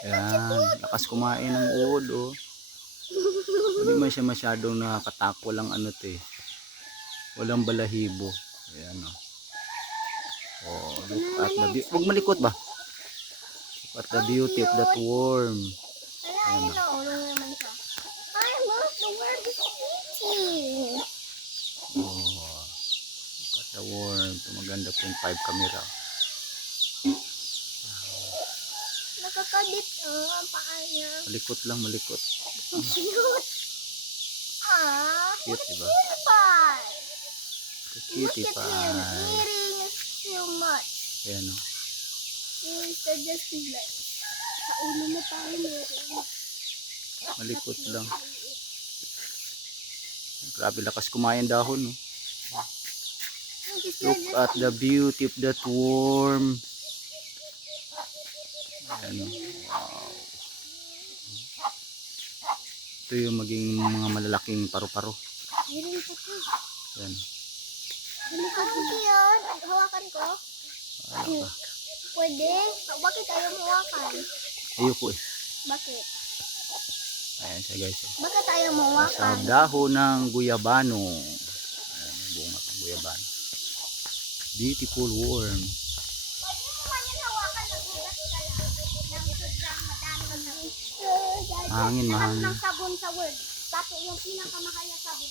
Ayan, lakas kumain ng uod oh. Hindi man siya masyadong nakakatakwa lang ano to eh. Walang balahibo. Ayan oh. Oh, look at the beauty. Huwag malikot ba? Look at the beauty of that worm. Ayan oh. naman siya. I love the word is eating. Oh, look at the worm. Ito maganda po yung 5 camera. Nakakadip ang paa niya. Malikot lang, malikot. Cute. Ah, Cute, what a diba? cutie pie. The Look cutie at him pie. eating so much. Ayan oh. Here's the just like. Sa ulo mo tayo meron. Malikot lang. Grabe lakas kumain dahon oh. Look at the beauty of that worm. Ayan oh. Wow. Ito yung maging mga malalaking paru-paro. Meron pa to. Ayan. Ang yun. Hawakan ko. Wala pa. Pwede? Bakit ayaw mo hawakan? Ayoko eh. Bakit? Ayan siya guys. Oh. Bakit ayaw mo Sa hawakan? dahon ng guyabano. Ayan, may bunga pang guyabano. Beautiful worm. Pwede mo man yung hawakan. Nagugas ka lang. Nang sobrang madami ng sabon. Mahangin, mahangin. Ng sabon sa word. Tapos yung pinakamahal na sabon